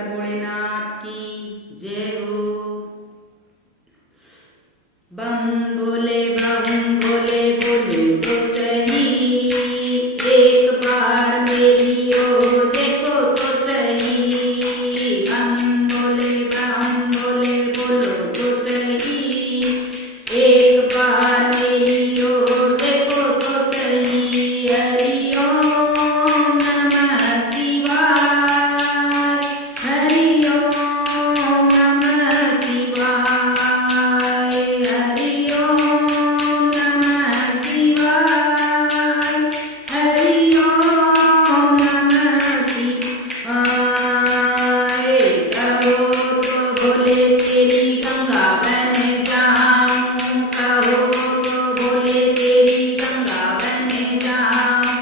शंकर भोलेनाथ की जय हो। बम भोले बोलो तो सही, एक बार मेरी ओर देखो तो सही। बम भोले बोलो तो सही, एक बार मेरी ओर देखो तो सही। हरि ओम नमः शिवाय, हरि ओम नमः शिवाय, हरि ओम नमः शिवाय, हरि ओम नमः शिवाय। कहो तो भोले तेरी गंगा बन जाऊं, कहो तो भोले तेरी गंगा बन जाऊं,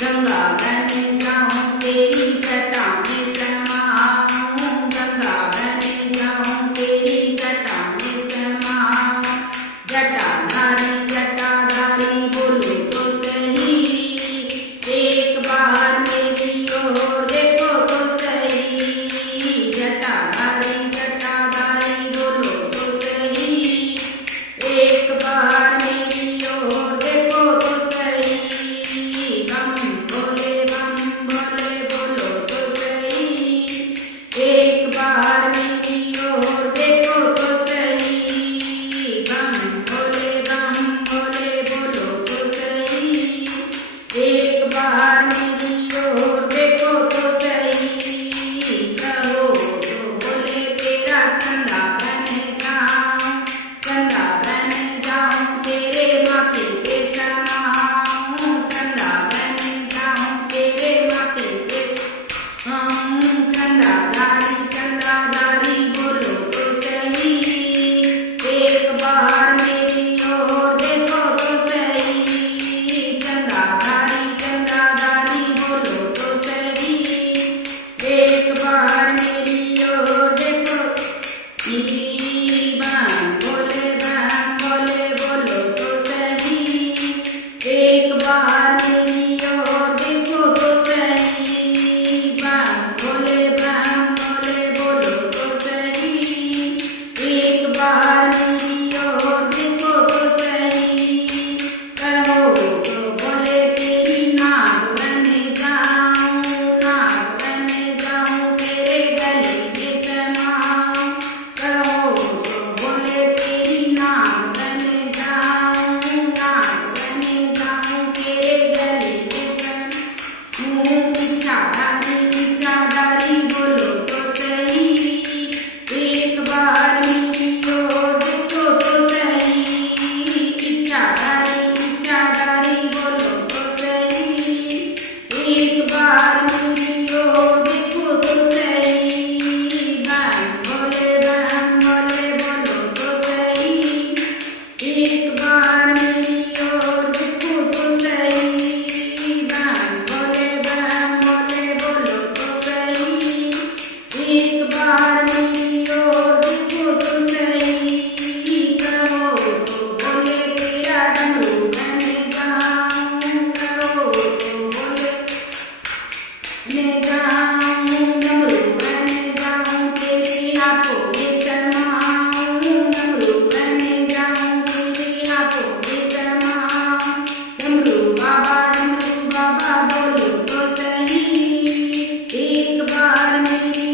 गंगा बन जाऊं तेरी जटा में समाऊं, गंगा बन जाऊं तेरी जटा में समाऊं। जटाधारी बोलो तो सही, एक बार मेरी ओर देखो तो सही। जटाधारी बोलो तो सही, एक बार मेरी ओर देखो तो सही। बम भोले बोलो तो सही, एक बार मेरी ओर देखो तो सही। बम भोले बोलो तो सही, एक बार मेरी ओर देखो तो सही। कहो तो भोले तेरा चंदा बन जाऊं, चंदा बन जाऊं तेरे माथे पे समाऊं, चंदा बन जाऊं तेरे माथे पे। चंदाधारी बोलो तो सही, एक बार मेरी ओर देखो तो सही। चंदाधारी बोलो तो सही, एक बार मेरी ओर देखो। बम भोले बोलो तो सही, एक बार मेरी ओर देखो तो सही। बम भोले बोलो तो सही, एक बार मेरी ओर देखो तो सही। कहो तो भोले तेरी नाग बन जाऊं तेरे गले में समाऊं, कहो तो भोले तेरी नाग बन जाऊं तेरे गले में समाऊं। इच्छाधारी बोलो तो सही, एक बार मेरी ओर देखो तो सही। इच्छाधारी बोलो तो सही, एक बार मेरी ओर देखो तो सही। बम भोले बोलो तो सही, एक बार मेरी ओर देखो तो सही। बम भोले बोलो तो सही, एक बार मेरी ओर देखो तो सही। कहो तो भोले तेरा डमरू बन जाऊं, कहो तो भोले डमरू बन जाऊं तेरे हाथों में समाऊं, डमरू बन जाऊं तेरे हाथों में समाऊं। डमरू बाबा बोलो तो सही, एक बार मेरी